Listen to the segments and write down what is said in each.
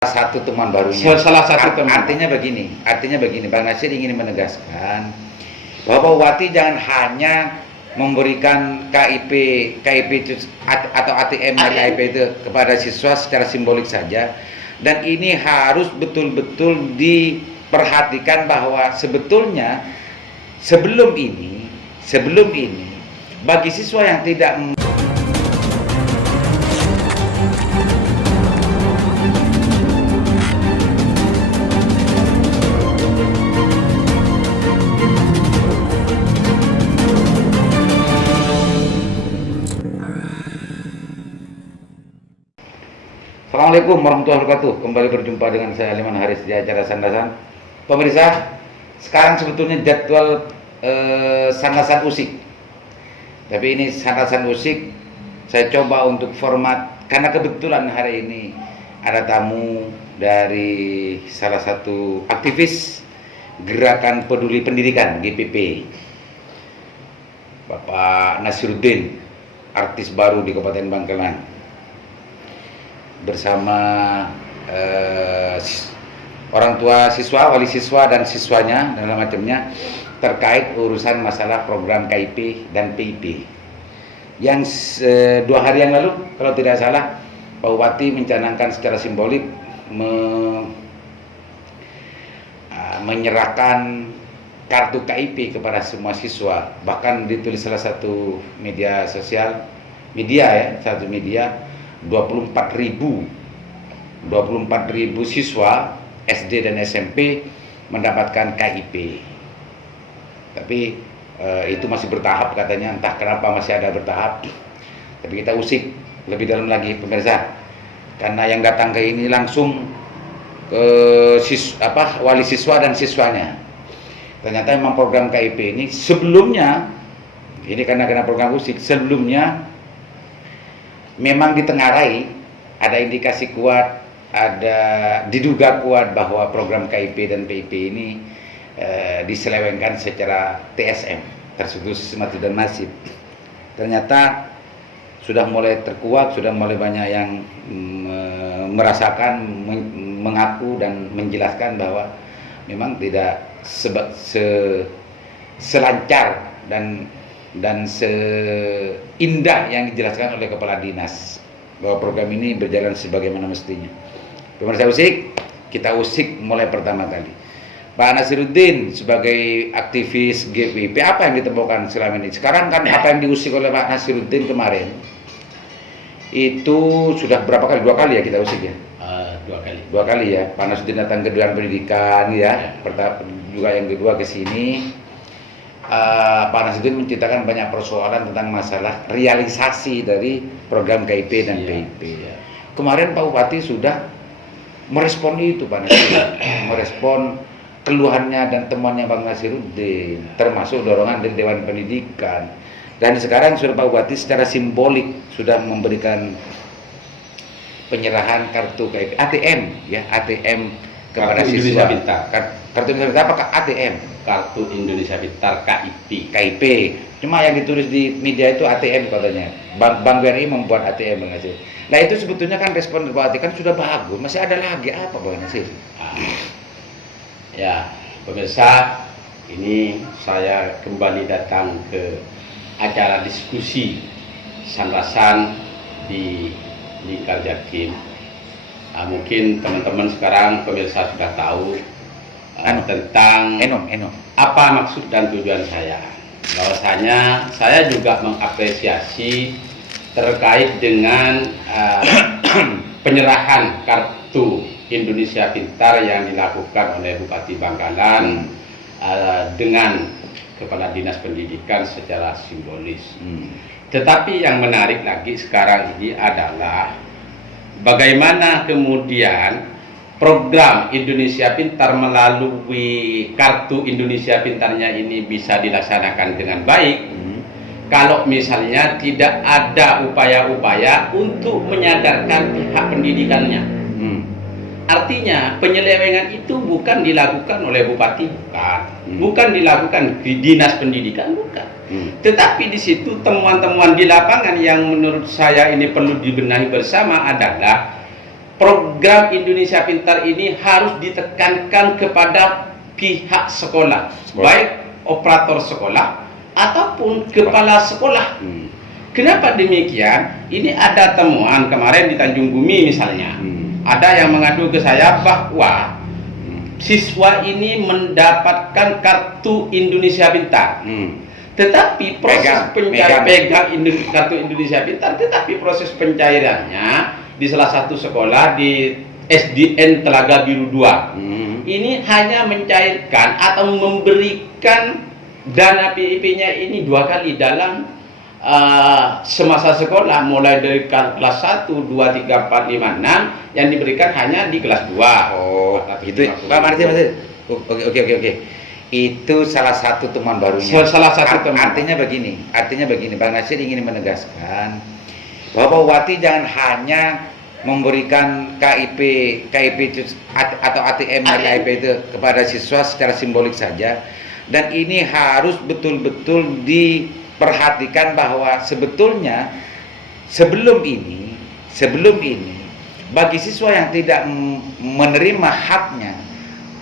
satu temuan barunya. Salah satu temuan. Artinya begini, Bang Nasir ingin menegaskan bahwa Wati jangan hanya memberikan KIP atau ATM KIP itu kepada siswa secara simbolik saja, dan ini harus betul-betul diperhatikan bahwa sebetulnya sebelum ini bagi siswa yang tidak Assalamualaikum warahmatullahi wabarakatuh. Kembali berjumpa dengan saya Aliman Haris di acara Sandasan. Pemirsa, sekarang sebetulnya jadwal Sandasan Usik. Tapi ini Sandasan Usik saya coba untuk format karena kebetulan hari ini ada tamu dari salah satu aktivis Gerakan Peduli Pendidikan GPP, Bapak Nasiruddin, artis baru di Kabupaten Bangkalan, bersama orang tua siswa, wali siswa dan siswanya dan macamnya terkait urusan masalah program KIP dan PIP yang 2 hari yang lalu kalau tidak salah Pak Bupati mencanangkan secara simbolik menyerahkan kartu KIP kepada semua siswa, bahkan ditulis salah satu media sosial, satu media 24.000 siswa SD dan SMP mendapatkan KIP. Tapi itu masih bertahap katanya, entah kenapa masih ada bertahap. Tapi kita usik lebih dalam lagi pemirsa, karena yang datang ke ini langsung ke wali siswa dan siswanya. Ternyata memang program KIP ini sebelumnya, ini karena program usik sebelumnya memang ditengarai, ada indikasi kuat, diduga kuat bahwa program KIP dan PIP ini diselewengkan secara TSM, tersebut sistematis dan masif. Ternyata sudah mulai terkuak, sudah mulai banyak yang merasakan, mengaku dan menjelaskan bahwa memang tidak selancar dan seindah yang dijelaskan oleh Kepala Dinas bahwa program ini berjalan sebagaimana mestinya. Pemirsa Usik, kita usik mulai pertama kali. Pak Nasiruddin sebagai aktivis GPP, apa yang ditemukan selama ini? Sekarang kan apa yang diusik oleh Pak Nasiruddin kemarin itu sudah berapa kali? 2 kali ya kita usik ya? 2 kali ya. Pak Nasiruddin datang ke Dewan Pendidikan ya. Juga yang kedua ke sini. Pak Nasiruddin menceritakan banyak persoalan tentang masalah realisasi dari program KIP dan PIP. Kemarin Pak Bupati sudah merespon itu, Pak Nasiruddin, merespon keluhannya dan temannya Bang Nasiruddin, termasuk dorongan dari Dewan Pendidikan. Dan sekarang sudah Pak Bupati secara simbolik sudah memberikan penyerahan kartu KIP, ATM ya, ATM kepada kartu siswa. Indonesia Pintar. Kartu Indonesia Pintar apakah ATM? Kartu Indonesia Pintar KIP. Cuma yang ditulis di media itu ATM katanya. Bank BRI membuat ATM, Bang Nasir. Nah itu sebetulnya kan respon Bupati kan sudah bagus. Masih ada lagi apa, Bang Nasir? Ya, pemirsa, ini saya kembali datang ke acara diskusi Sandasan di Lingkar Jatim. Mungkin teman-teman sekarang pemirsa sudah tahu tentang apa maksud dan tujuan saya. Bahwasanya saya juga mengapresiasi terkait dengan penyerahan kartu Indonesia Pintar yang dilakukan oleh Bupati Bangkalan dengan Kepala Dinas Pendidikan secara simbolis. Tetapi yang menarik lagi sekarang ini adalah bagaimana kemudian program Indonesia Pintar melalui kartu Indonesia Pintarnya ini bisa dilaksanakan dengan baik kalau misalnya tidak ada upaya-upaya untuk menyadarkan pihak pendidikannya. Artinya penyelewengan itu bukan dilakukan oleh Bupati, bukan dilakukan di Dinas Pendidikan, bukan. Tetapi di situ temuan-temuan di lapangan yang menurut saya ini perlu dibenahi bersama adalah program Indonesia Pintar ini harus ditekankan kepada pihak sekolah, baik operator sekolah ataupun kepala sekolah. Kenapa demikian? Ini ada temuan kemarin di Tanjung Bumi misalnya. Ada yang mengadu ke saya bahwa siswa ini mendapatkan kartu Indonesia Pintar. Tetapi proses pencairan kartu Indonesia Pintar, tetapi proses pencairannya di salah satu sekolah di SDN Telaga Biru 2. Ini hanya mencairkan atau memberikan dana PIP-nya ini 2 kali dalam semasa sekolah, mulai dari kelas 1, 2, 3, 4, 5, 6 yang diberikan hanya di kelas 2. Oh, itu Pak Martin. Oke. Itu salah satu temuan barunya. Salah satu temuan. Artinya begini, Bang Nasir ingin menegaskan bahwa Wati jangan hanya memberikan KIP atau ATM KIP itu kepada siswa secara simbolik saja, dan ini harus betul-betul diperhatikan bahwa sebetulnya sebelum ini bagi siswa yang tidak menerima haknya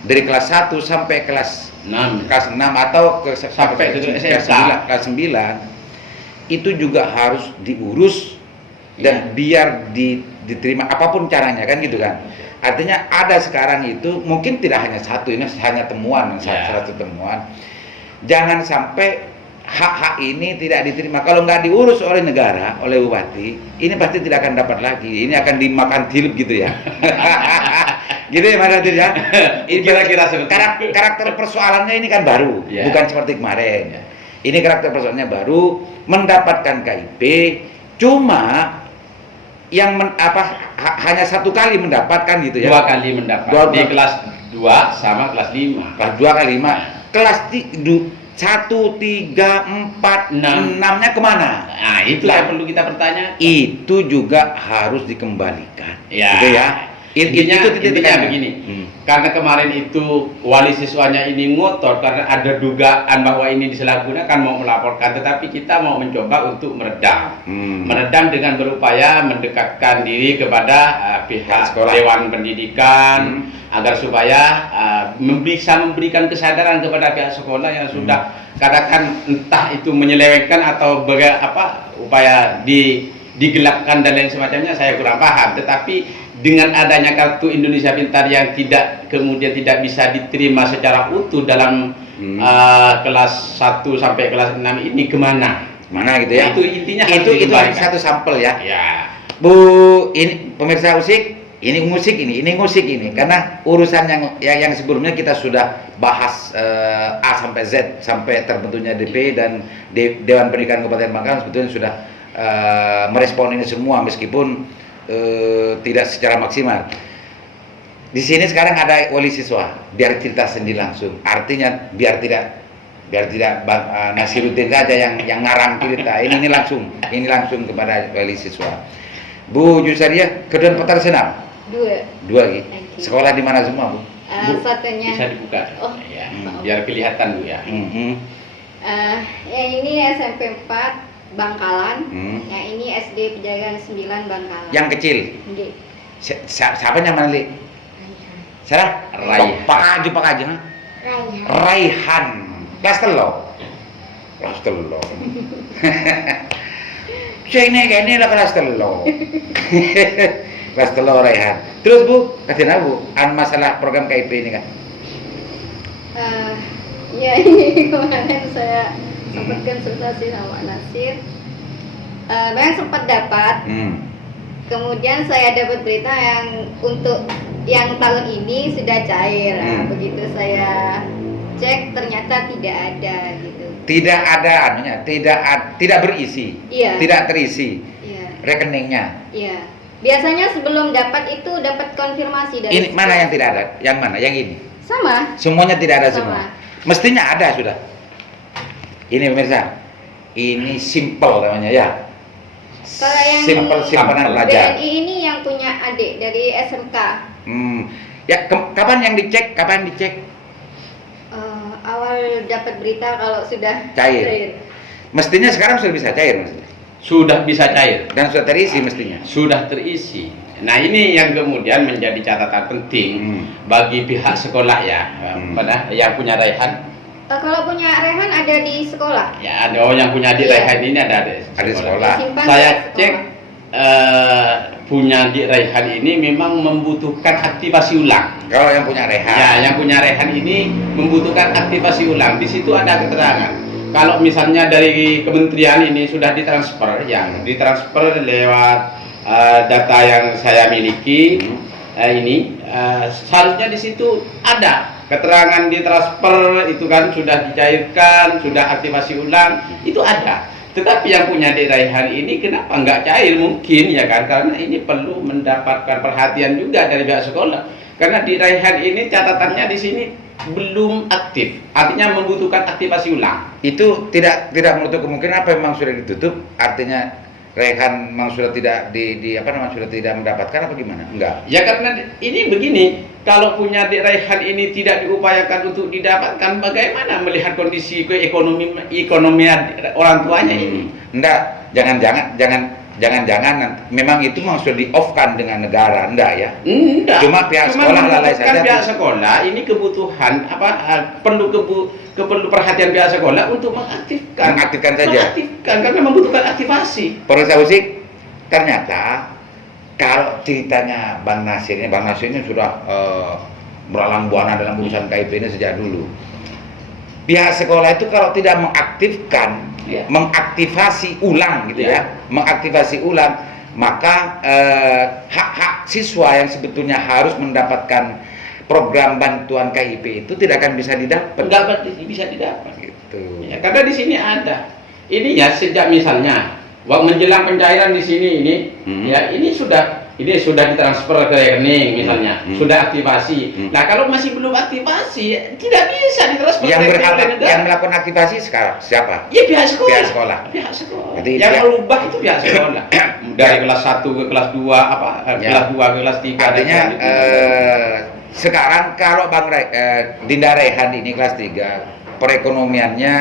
dari kelas 1 sampai kelas 6 atau sampai ke kelas 9 itu juga harus diurus dan biar diterima apapun caranya, kan gitu kan. Artinya ada sekarang itu mungkin tidak hanya satu, ini hanya temuan, salah satu temuan. Jangan sampai hak-hak ini tidak diterima. Kalau nggak diurus oleh negara, oleh bupati, ini pasti tidak akan dapat lagi. Ini akan dimakan tilep gitu ya. Gitu ya Mas Radir ya. Kira-kira seperti karakter persoalannya ini kan baru, bukan seperti kemarin. Ini karakter persoalannya baru, mendapatkan KIP, cuma yang hanya 1 kali mendapatkan gitu ya. 2 kali mendapat di kelas 2 sama kelas 5. Kelas 2 kali 5. Kelas 1, 3, 4, 6-nya kemana? Nah, itu yang perlu kita bertanya. Itu juga harus dikembalikan. Ya. Gitu ya. Intinya begini, karena kemarin itu wali siswanya ini ngotot karena ada dugaan bahwa ini disalahgunakan, mau melaporkan, tetapi kita mau mencoba untuk meredam dengan berupaya mendekatkan diri kepada pihak sekolah, Dewan Pendidikan, agar supaya bisa memberikan kesadaran kepada pihak sekolah yang sudah katakan entah itu menyelewengkan atau upaya digelapkan dan lain semacamnya, saya kurang paham. Tetapi dengan adanya kartu Indonesia Pintar yang kemudian tidak bisa diterima secara utuh dalam kelas 1 sampai kelas 6 ini kemana gitu ya. Itu intinya itu satu sampel ya. Ya. Bu, ini pemirsa Usik, ini musik ini karena urusan yang sebelumnya kita sudah bahas A sampai Z sampai terbentuknya DP dan Dewan Pendidikan Kabupaten Bangkalan sebetulnya sudah merespon ini semua meskipun tidak secara maksimal. Di sini sekarang ada wali siswa, biar cerita sendiri langsung. Artinya biar tidak Nasiruddin saja yang ngarang cerita. Ini langsung kepada wali siswa. Bu Jusaria, kedua petar senam? 2 lagi. Sekolah di mana semua, Bu? Satunya bisa dibuka. Ya, biar kelihatan, Bu ya. Yang ini SMP 4 Bangkalan, yang ini SD Pejagaan 9 Bangkalan. Yang kecil? Siapa namanya, Li? Siapa? Pak Haji. Raihan. Kelas telo. Ini lah kelas telo. Kelas telo Raihan. Terus Bu, katanya Bu, masalah program KIP ini kan? Ya ini kemarin saya sempat konsultasi sama Nasir, memang sempat dapat. Kemudian saya dapat berita yang untuk yang tahun ini sudah cair. Begitu saya cek ternyata tidak ada gitu. Tidak ada anunya, tidak berisi. Iya. Tidak terisi. Iya. Rekeningnya. Iya. Biasanya sebelum dapat itu dapat konfirmasi dari. Ini mana yang tidak ada? Yang mana? Yang ini? Sama. Semuanya tidak ada Sama. semua. Mestinya ada sudah. Ini pemirsa, ini simple namanya ya. Kalau yang simple simpanan pelajar. BNI ini yang punya adik dari SMK. Ya kapan yang dicek? Awal dapat berita kalau sudah cair. Mestinya sekarang sudah bisa cair, Mas. Sudah bisa cair dan sudah terisi mestinya. Sudah terisi. Nah ini yang kemudian menjadi catatan penting bagi pihak sekolah ya, pada yang punya raihan. Kalau punya Rehan ada di sekolah. Ya ada yang punya di Iya. raihan ini ada di sekolah. Disimpan Saya di cek punya di raihan ini memang membutuhkan aktivasi ulang. Kalau yang punya rehan. Ya, yang punya rehan ini membutuhkan aktivasi ulang. Di situ ada keterangan. Kalau misalnya dari kementerian ini sudah ditransfer, yang ditransfer lewat data yang saya miliki ini, seharusnya di situ ada keterangan ditransfer itu kan sudah dicairkan, sudah aktivasi ulang, itu ada. Tetapi yang punya di raihan ini kenapa nggak cair? Mungkin ya kan, karena ini perlu mendapatkan perhatian juga dari pihak sekolah. Karena di raihan ini catatannya di sini belum aktif, artinya membutuhkan aktivasi ulang. Itu tidak menutup kemungkinan apa memang sudah ditutup, artinya rehan memang sudah tidak sudah tidak mendapatkan apa gimana? Enggak. Ya karena ini begini, kalau punya di raihan ini tidak diupayakan untuk didapatkan, bagaimana melihat kondisi ekonomian orang tuanya ini? Enggak, jangan memang itu memang sudah di-off-kan dengan negara, enggak ya? Enggak. Cuma pihak sekolah lalai saja. Pihak sekolah ini kebutuhan perlu perhatian pihak sekolah untuk mengaktifkan saja. Mengaktifkan karena membutuhkan aktivasi. Profesor Usik, ternyata kalau ceritanya Bang Nasir ini sudah beralang buana dalam urusan KIP ini sejak dulu. Pihak sekolah itu kalau tidak mengaktifkan, mengaktivasi ulang gitu ya, mengaktivasi ulang, maka hak-hak siswa yang sebetulnya harus mendapatkan program bantuan KIP itu tidak akan bisa didapat. Enggak bisa didapat. Gitu. Ya, karena di sini ada. Ini ya sejak misalnya menjelang pencairan di sini ini, ya ini sudah ditransfer ke rekening misalnya, sudah aktivasi. Nah kalau masih belum aktivasi, tidak bisa ditransfer. Yang melakukan aktivasi sekarang siapa? Ya pihak sekolah. Pihak sekolah. Jadi yang merubah itu pihak sekolah. Dari kelas 1 ke kelas 2 kelas 2 ke kelas 3. Artinya sekarang kalau Dinda Rehan ini kelas 3, perekonomiannya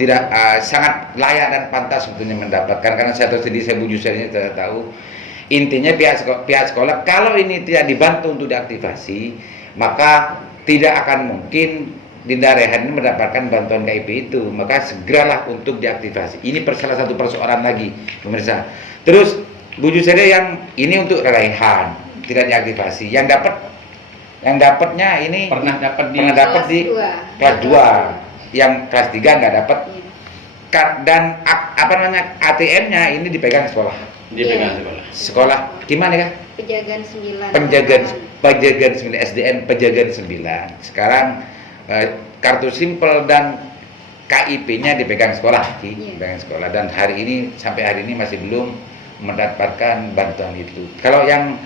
tidak sangat layak dan pantas sebetulnya mendapatkan, karena saya Bu Jusel ini tidak tahu. Intinya pihak sekolah kalau ini tidak dibantu untuk diaktifasi, maka tidak akan mungkin Dinda Rehan ini mendapatkan bantuan KIP itu. Maka segeralah untuk diaktifasi. Ini salah satu persoalan lagi, pemirsa. Terus Bu Jusel yang ini untuk Rehan tidak diaktifasi, yang dapatnya ini pernah dapat di kelas 2. Yang kelas 3 nggak dapat. Dan ATM-nya ini dipegang sekolah. Sekolah gimana kan? Penjagaan 9 SDN Penjagaan 9. Sekarang kartu simpel dan KIP-nya dipegang sekolah, dipegang sekolah, dan sampai hari ini masih belum mendapatkan bantuan itu. Kalau yang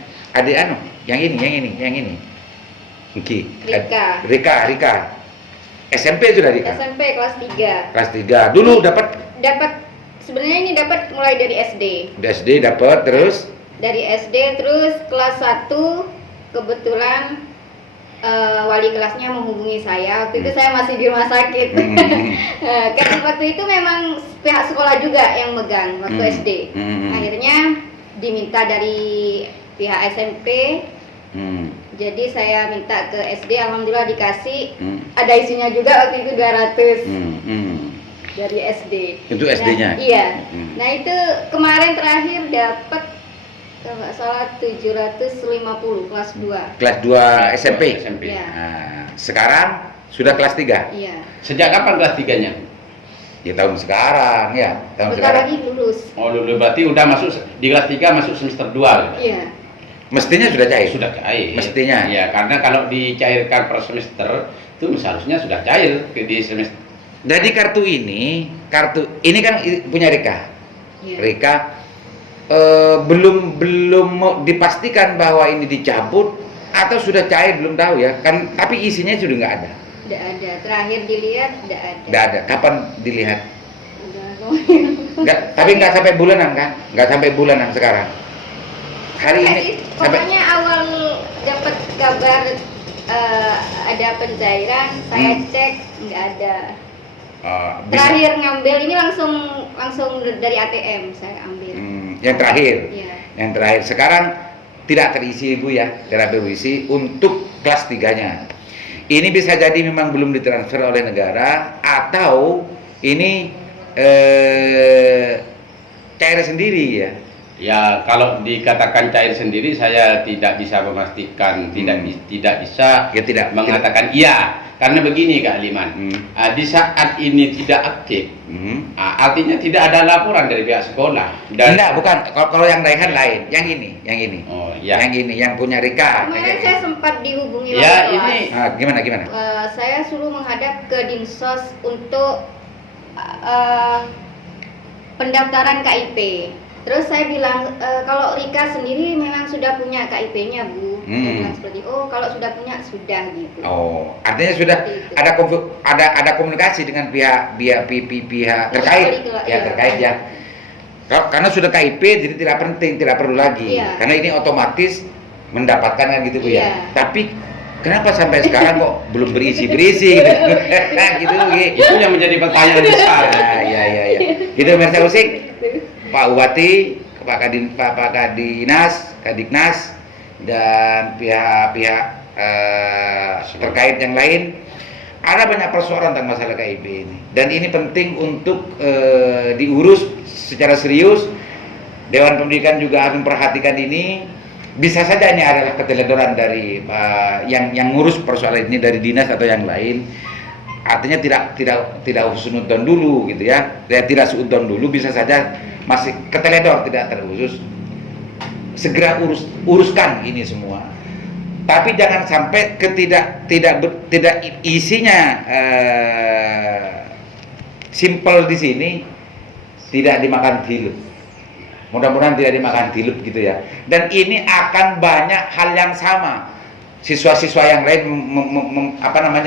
yang ini. Rika. SMP sudah Rika. SMP kelas 3. Kelas 3. Dulu dapat sebenarnya ini dapat mulai dari SD. SD dapat terus dari SD terus kelas 1 kebetulan wali kelasnya menghubungi saya. Waktu itu saya masih di rumah sakit. Karena waktu itu memang pihak sekolah juga yang megang waktu SD. Akhirnya diminta dari pihak SMP. Jadi saya minta ke SD, alhamdulillah dikasih. Ada isinya juga waktu itu 200 dari SD. Itu SD-nya? Iya. Nah itu kemarin terakhir dapat kalau nggak salah 750 kelas 2. Kelas 2 SMP. Ya. Nah, sekarang sudah kelas 3. Iya. Sejak kapan kelas 3-nya? Ya tahun sekarang ya. Bentar lagi lulus. Oh lulus, berarti udah masuk di kelas 3 masuk semester 2. Iya. Mestinya sudah cair. Sudah cair. Mestinya. Ya, karena kalau dicairkan per semester itu seharusnya sudah cair di semester. Jadi kartu ini kan punya Rika. Ya. Rika belum dipastikan bahwa ini dicabut atau sudah cair, belum tahu ya. Kan tapi isinya sudah nggak ada. Tidak ada. Terakhir dilihat tidak ada. Nggak ada. Kapan dilihat? Udah. Tapi nggak sampai bulanan kan? Nggak sampai bulanan sekarang. Hari ini pokoknya awal dapat kabar ada pencairan, saya cek nggak ada. Terakhir ngambil ini langsung dari ATM saya ambil. Yang terakhir. Iya. Yang terakhir. Sekarang tidak terisi Bu ya, tidak terisi untuk kelas 3-nya. Ini bisa jadi memang belum ditransfer oleh negara atau ini cair sendiri ya. Ya, kalau dikatakan cair sendiri saya tidak bisa memastikan, tidak bisa Ya, tidak mengatakan iya. Karena begini Kak Liman, di saat ini tidak aktif, artinya tidak ada laporan dari pihak sekolah. Dan enggak, bukan. Kalau yang Raihan lain, yang ini. Oh, ya. Yang ini, yang punya Rika. Kemarin saya sempat dihubungi Ya, wali ini kelas. Gimana? Saya suruh menghadap ke Dinsos untuk pendaftaran KIP. Terus saya bilang kalau Rika sendiri memang sudah punya KIP-nya Bu. Saya bilang seperti kalau sudah punya sudah gitu. Oh, artinya sudah Seperti itu. ada komunikasi dengan pihak terkait, Iya. terkait ya. Karena sudah KIP jadi tidak penting, tidak perlu lagi. Iya. Karena ini otomatis mendapatkan kan gitu Bu ya. Iya. Tapi kenapa sampai sekarang kok belum berisi gitu? Gitu. itu yang menjadi pertanyaan besar. Ya. Gitu Mersa Usik. Pak Bupati, Pak Kadinas, Kadiknas, dan pihak-pihak terkait yang lain, ada banyak persoalan tentang masalah KIP ini. Dan ini penting untuk diurus secara serius. Dewan Pendidikan juga harus memperhatikan ini. Bisa saja ini adalah keteledoran dari yang ngurus persoalan ini dari dinas atau yang lain. Artinya tidak husnudon dulu gitu ya. Tidak seudon dulu, bisa saja masih keteledor, tidak terkhusus. Segera uruskan ini semua. Tapi jangan sampai tidak isinya simple di sini, tidak dimakan tilut. Mudah-mudahan tidak dimakan tilut gitu ya. Dan ini akan banyak hal yang sama. Siswa-siswa yang lain akan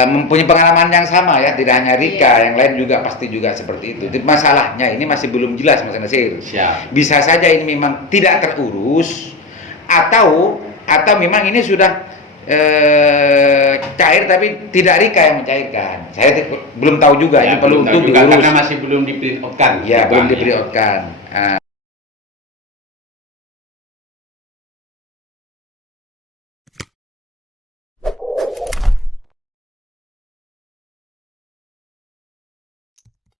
mempunyai pengalaman yang sama ya, tidak hanya Rika, yang lain juga pasti juga seperti itu. Jadi masalahnya ini masih belum jelas Mas Nasir. Siap. Bisa saja ini memang tidak terurus atau memang ini sudah cair tapi tidak Rika yang mencairkan. Saya belum tahu juga, ini perlu untuk diurus. Karena masih belum di print out kan. Ya, belum di print out kan.